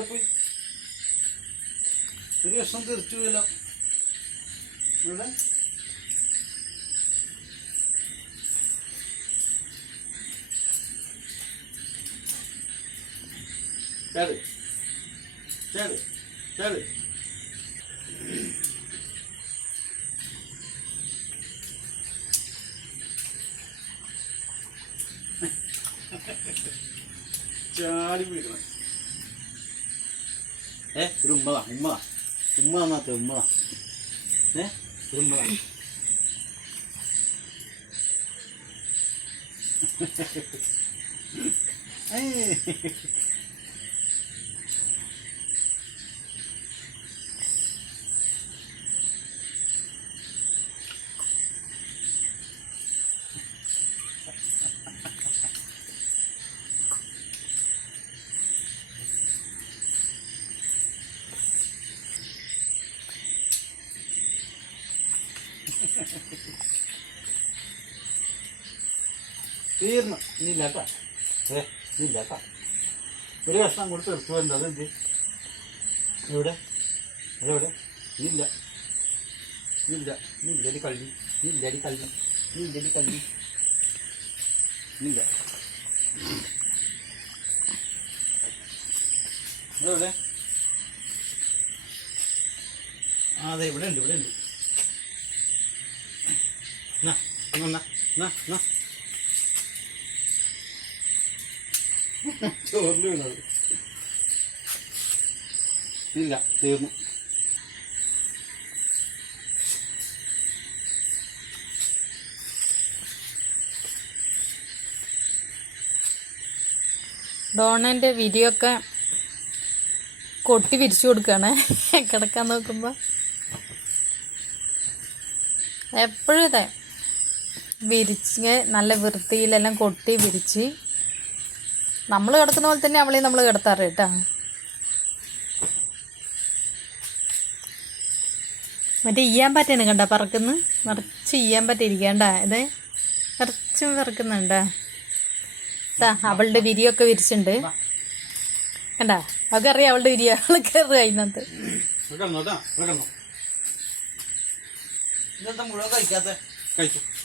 പോയി. ഒരു വർഷം തീർച്ചു പോയല്ലോ. ഇവിടെ. ചാട്. ചാട്. ചാട്. ചാടി പിടിക്കണം ഏ ഒരു ഉമ്മതാ ഉമ്മതാ ഉമ്മ തന്നാത്ത ഉമ്മതാ ഏ ഒരു ഉമ്മതാ ഏയ്. തീർന്നു. നീ ഇല്ലാട്ടാ ഏ നീ ഇല്ലാട്ടാ ഒരു കഷ്ണം കൊടുത്ത് എടുത്തു വരണ്ട. അതെന്ത് എവിടെ? അതെവിടെ ഇല്ല. ഇല്ല. നീ ഇല്ലടി കള്ളി. നീ ഇല്ലടി കള്ളി. നീ ഇല്ലടി കള്ളി. ഇല്ല. അതെവിടെ അതെ ഇവിടെ ഉണ്ട് ഇവിടെ ഉണ്ട് നാ നാ നാ നാ ചോറിൽ വീണത്. ഇല്ല തീർന്നു. ഡോണന്റെ ഒക്കെ കൊട്ടി വിരിച്ചു കൊടുക്കുകയാണ് കിടക്കാൻ നോക്കുമ്പോൾ എപ്പോഴും ഇതെ. വിരിച്ച് നല്ല വൃത്തിയിലെല്ലാം കൊട്ടി വിരിച്ച്. നമ്മൾ കിടക്കുന്ന പോലെ തന്നെ അവളെയും നമ്മൾ കിടത്താറ് കേട്ടോ. മറ്റേ ഇയ്യാൻ പറ്റാണ് കണ്ട പറക്കുന്നു നിറച്ച് ഇയ്യാൻ പറ്റിയിരിക്കണ്ട ഇത് നിറച്ചും പറക്കുന്നുണ്ട് അവളുടെ വിരിയൊക്കെ വിരിച്ചിട്ടുണ്ട്. കണ്ടാ? അവൾക്ക് അറിയാം അവളുടെ വിരിയ. അവൾ കയറുക അതിനകത്ത്. കഴിക്കാത്ത? മതിയാ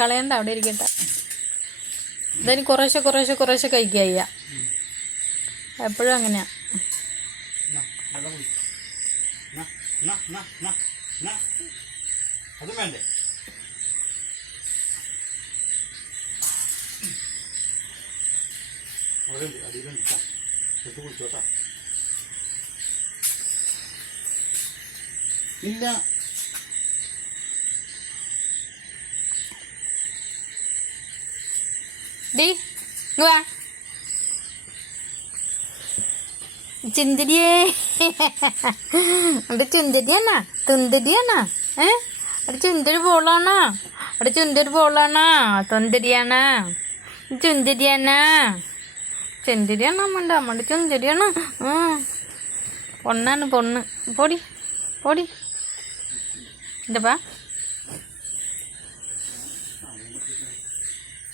കളയണ്ട അവിടെ ഇരിക്കട്ടെ. ഇതിന് കുറേശ്ശെ കുറേശ്ശെ കുറേശ്ശെ കഴിക്കുക ചെയ്യാ. എപ്പോഴും അങ്ങനെയാ. അതും വേണ്ടേ? അവിടെ അടിയിലുണ്ട് കേട്ടോ എടുത്ത് കുടിച്ചോട്ടാ. ഇല്ല. ഡീ വാ ചുന്തിരിയേ അവിടെ ചുന്തിരിയാണാ തുന്തിരിയാണാ ഏ അവിടെ ചുന്തിരി പോളാണോ അവിടെ ചുന്തിരി പോളാണോ തുന്തിരിയാണാ ചുന്തിരിയാണാ ചുന്തിരിയാണോ അമ്മണ്ട് അമ്മണ്ട് ചുന്തിരിയാണ് പൊണ്ണാണ് പൊണ്ണ് പൊടി പൊടി എന്താ